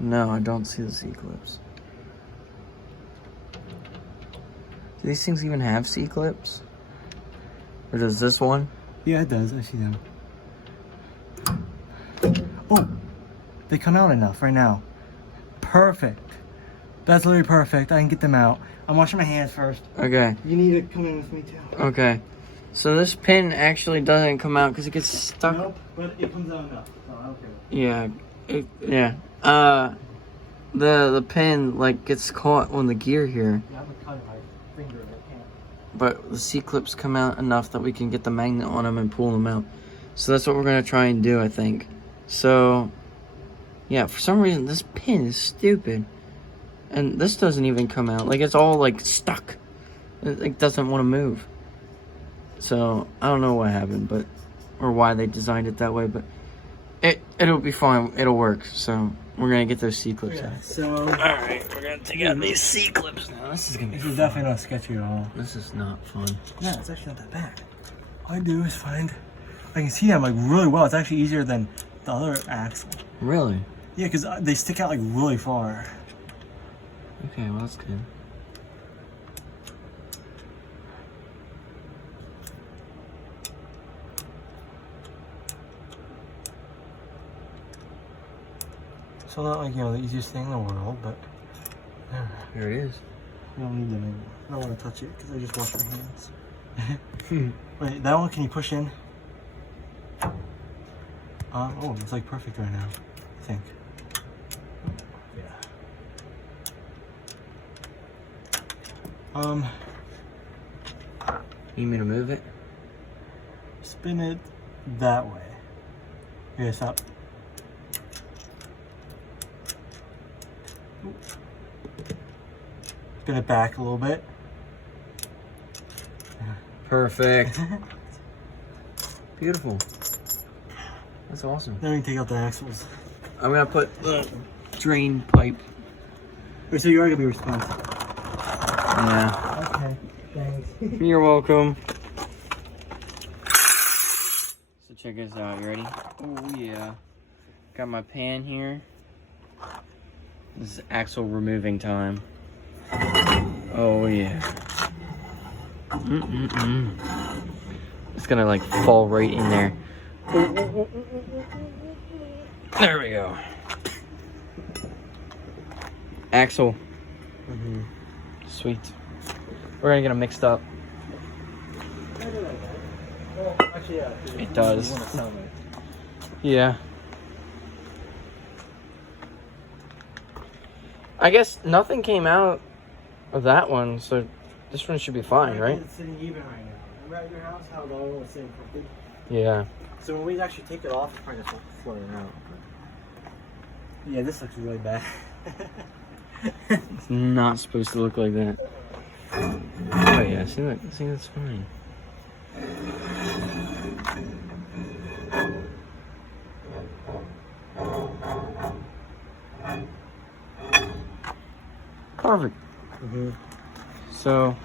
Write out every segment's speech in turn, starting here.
No, I don't see the C-clips. Do these things even have C-clips? Or does this one? Yeah, it does. I see them. Oh, they come out enough right now. Perfect. That's literally perfect. I can get them out. I'm washing my hands first. Okay. You need to come in with me too. Okay. So this pin actually doesn't come out because it gets stuck. Nope, but it comes out enough. So I don't care. Yeah. The pin like gets caught on the gear here. Yeah, I'm gonna cut my finger. I can't. But the C-clips come out enough that we can get the magnet on them and pull them out. So that's what we're gonna try and do, I think. So, yeah, for some reason this pin is stupid. And this doesn't even come out. Like, it's all like stuck. It like, doesn't want to move. So, I don't know what happened, but, or why they designed it that way, but it'll be fine. It'll work. So, we're gonna get those C-clips out. So, Alright, we're gonna take out these C-clips now. This is gonna be this is definitely not sketchy at all. This is not fun. No, it's actually not that bad. All I do is find, I can see them like really well. It's actually easier than the other axle. Really? Yeah, because they stick out like really far. Okay, well that's good. So not like, the easiest thing in the world, but Here it is. I don't need them anymore. I don't want to touch it because I just wash my hands. Wait, that one, can you push in? Oh, it's like perfect right now, I think. Yeah. You need me to move it? Spin it that way. Okay, stop. Spin it back a little bit. Perfect. Beautiful. That's awesome. Then we can take out the axles. I'm gonna put the drain pipe. Wait, so you are gonna be responsible? Yeah. Okay, thanks. You're welcome. So check this out. You ready? Oh yeah. Got my pan here. This is axle removing time. Oh yeah. It's gonna like fall right in there. There we go. Axle. Sweet. We're gonna get them mixed up. Well, actually, yeah. It does. Yeah. I guess nothing came out of that one, so this one should be fine, right? It's sitting even right now. Remember at your house how the other one was sitting crooked? Yeah. So when we actually take it off, it's probably just floating out. Yeah, this looks really bad. It's not supposed to look like that. Oh yeah, see that's fine. Perfect. So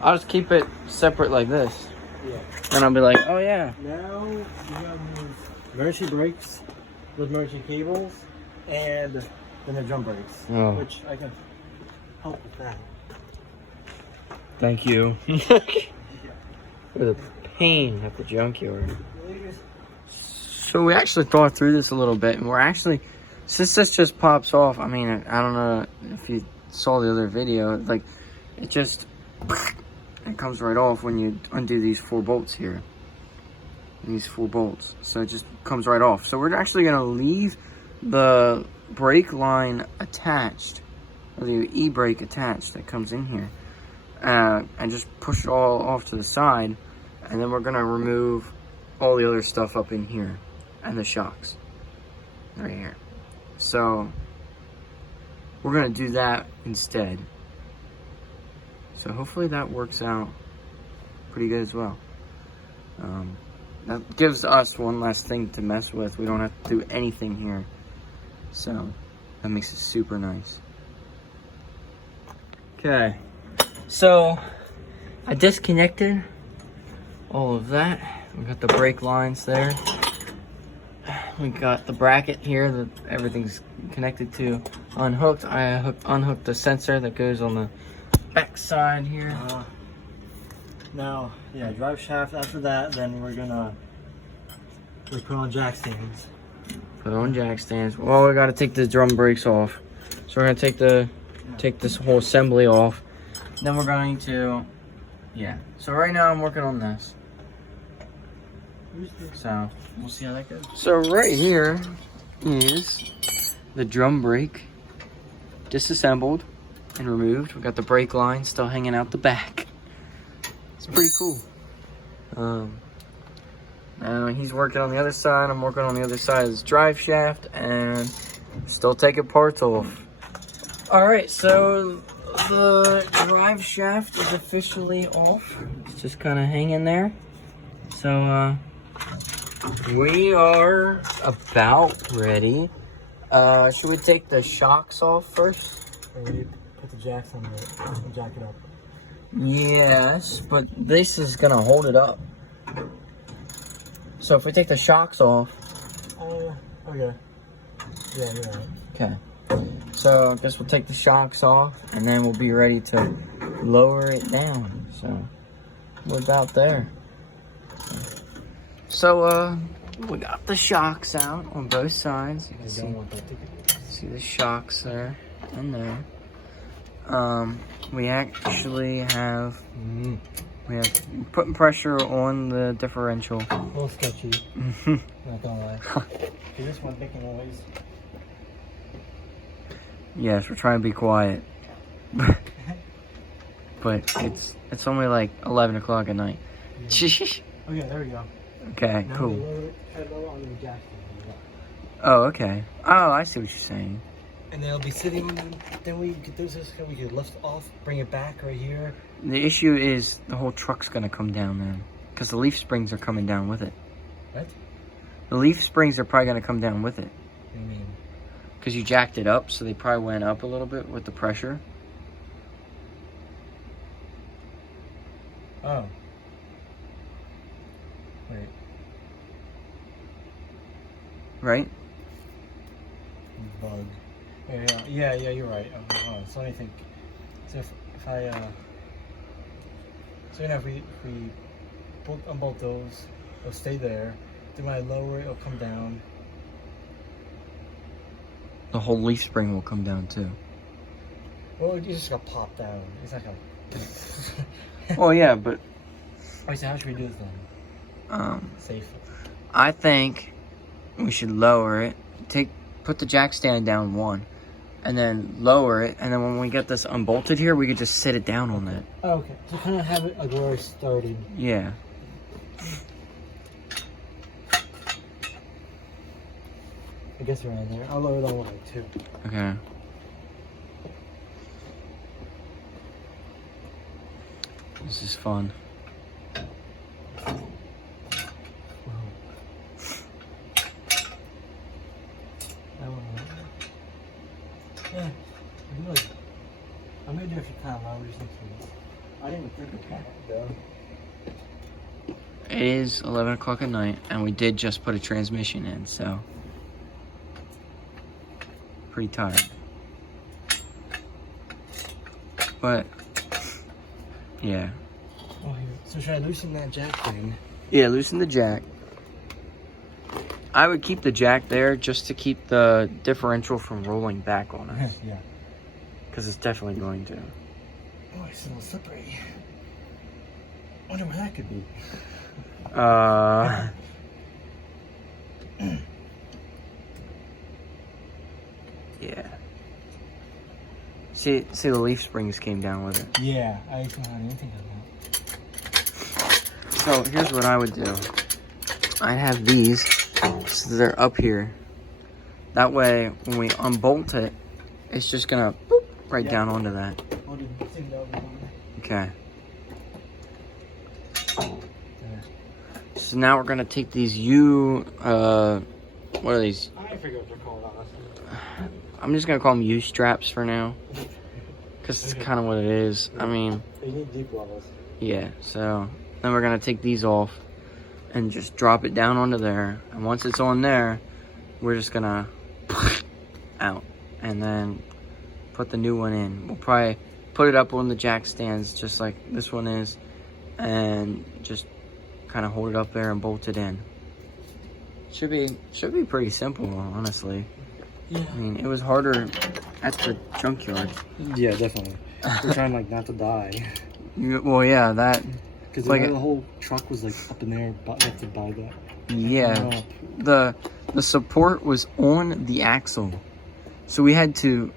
I'll just keep it separate like this. Yeah. And I'll be like, oh yeah. Now you have these emergency brakes with emergency cables, and then the drum brakes, which I can help with that. Thank you. For the pain at the junkyard. So we actually thought through this a little bit, and we're actually, since this just pops off, I mean, I don't know if you saw the other video, like, it just, it comes right off when you undo these 4 bolts here. These 4 bolts. So it just comes right off. So we're actually going to leave the brake line attached, or the e-brake attached that comes in here, and just push it all off to the side, and then we're going to remove all the other stuff up in here, and the shocks right here. So we're going to do that instead. So hopefully that works out pretty good as well. That gives us one less thing to mess with. We don't have to do anything here. So that makes it super nice. Okay. So I disconnected all of that. We got the brake lines there. we got the bracket here that everything's connected to unhooked. I unhooked the sensor that goes on the back side here. Now, yeah, drive shaft. After that, then we're gonna put on jack stands. Put on jack stands. Well, we got to take the drum brakes off. So we're gonna take this whole assembly off. Then we're going to, yeah. So right now I'm working on this. So we'll see how that goes. So right here is the drum brake disassembled and removed. We got the brake line still hanging out the back. It's pretty cool. Now he's working on the other side. I'm working on the other side of this drive shaft and still taking parts off. All right, so the drive shaft is officially off. It's just kind of hanging there. So we are about ready. Should we take the shocks off first? Or we put the jacks on the jack it up. Yes, but this is gonna hold it up. So if we take the shocks off. Okay. Yeah, you're right. Okay. So I guess we'll take the shocks off and then we'll be ready to lower it down. So we're about there. So we got the shocks out on both sides. You can see the shocks there and there. We actually have putting pressure on the differential. A little sketchy. Not gonna lie. Is this one making noise? Yes, we're trying to be quiet. But it's only like 11 o'clock at night. Yeah. Okay, there we go. Okay, now cool. Lower on the jack stand. Oh, okay. Oh, I see what you're saying. And they'll be sitting on them. Then we could do this. We could lift off, bring it back right here. The issue is the whole truck's gonna come down then, because the leaf springs are coming down with it. What? The leaf springs are probably gonna come down with it. What do you mean? Because you jacked it up, so they probably went up a little bit with the pressure. Oh. Wait. Right? Bug. Yeah, you're right. So let me think. So if I so if we unbolt those, they'll stay there. Then when I lower it, it'll come down. The whole leaf spring will come down too. Well, it's just gonna pop down. It's not gonna. Well, yeah, but Alright, so how should we do this then? Safe. I think we should lower it. Put the jack stand down one, and then lower it, and then when we get this unbolted here, we could just sit it down on that. Oh, okay. So kind of have it like where it started. Yeah. I guess around there. I'll lower it on one too. Okay. This is fun. Yeah, I may do it for time. I didn't think of that though. It is 11 o'clock at night, and we did just put a transmission in, so pretty tired. But yeah. Oh, here. So should I loosen that jack thing? Yeah, loosen the jack. I would keep the jack there just to keep the differential from rolling back on us. Yeah. Because it's definitely going to. Oh, it's a little slippery. I wonder where that could be. Yeah. See the leaf springs came down with it. Yeah, I didn't think of that. So here's what I would do. I'd have these, so they're up here. That way, when we unbolt it, it's just gonna boop right down onto that. Okay. So now we're gonna take these what are these? I forget what they're called, honestly. I'm just gonna call them U straps for now, because it's kind of what it is. I mean, they need deep levels. Yeah. So then we're gonna take these off and just drop it down onto there. And once it's on there, we're just gonna out and then put the new one in. We'll probably put it up on the jack stands just like this one is, and just kind of hold it up there and bolt it in. Should be pretty simple, honestly. Yeah. I mean, it was harder at the junkyard. Yeah, definitely. We're trying like not to die. Well, yeah, that. Because Like the whole truck was like up in the air, but you have to buy that. Yeah, the support was on the axle, so we had to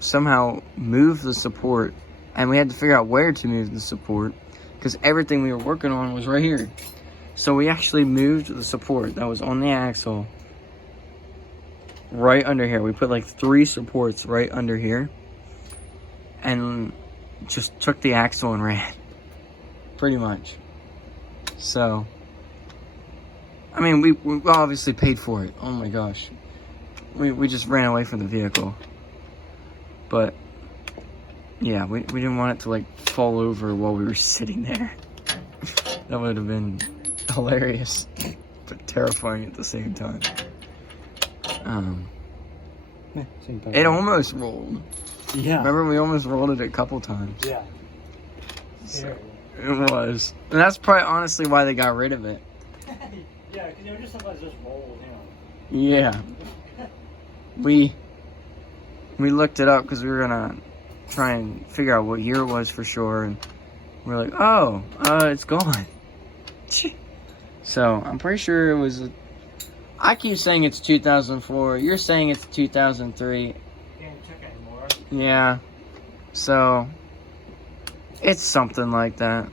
somehow move the support, and we had to figure out where to move the support because everything we were working on was right here. So we actually moved the support that was on the axle right under here. We put like 3 supports right under here and just took the axle and ran, pretty much. So I mean, we obviously paid for it. Oh my gosh. We just ran away from the vehicle. But, yeah, we didn't want it to, like, fall over while we were sitting there. That would have been hilarious, but terrifying at the same time. It almost rolled. Yeah. Remember, we almost rolled it a couple times. Yeah. So, it was. And that's probably honestly why they got rid of it. Yeah, because just sometimes just roll, Yeah. We looked it up because we were gonna try and figure out what year it was for sure, and we're like, oh, it's gone. So I'm pretty sure it was. I keep saying it's 2004. You're saying it's 2003. Can't check anymore. Yeah. So it's something like that.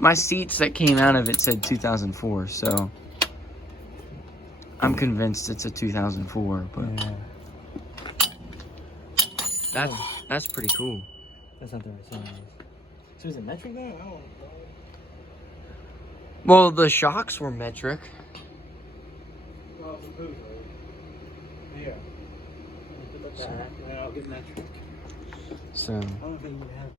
My seats that came out of it said 2004, so I'm convinced it's a 2004, but yeah. that's pretty cool. That's not the right size. So is it metric then? I don't know. Well, the shocks were metric. Well, suppose, right? Yeah. Put that back, and then I'll get metric. So I don't think you have.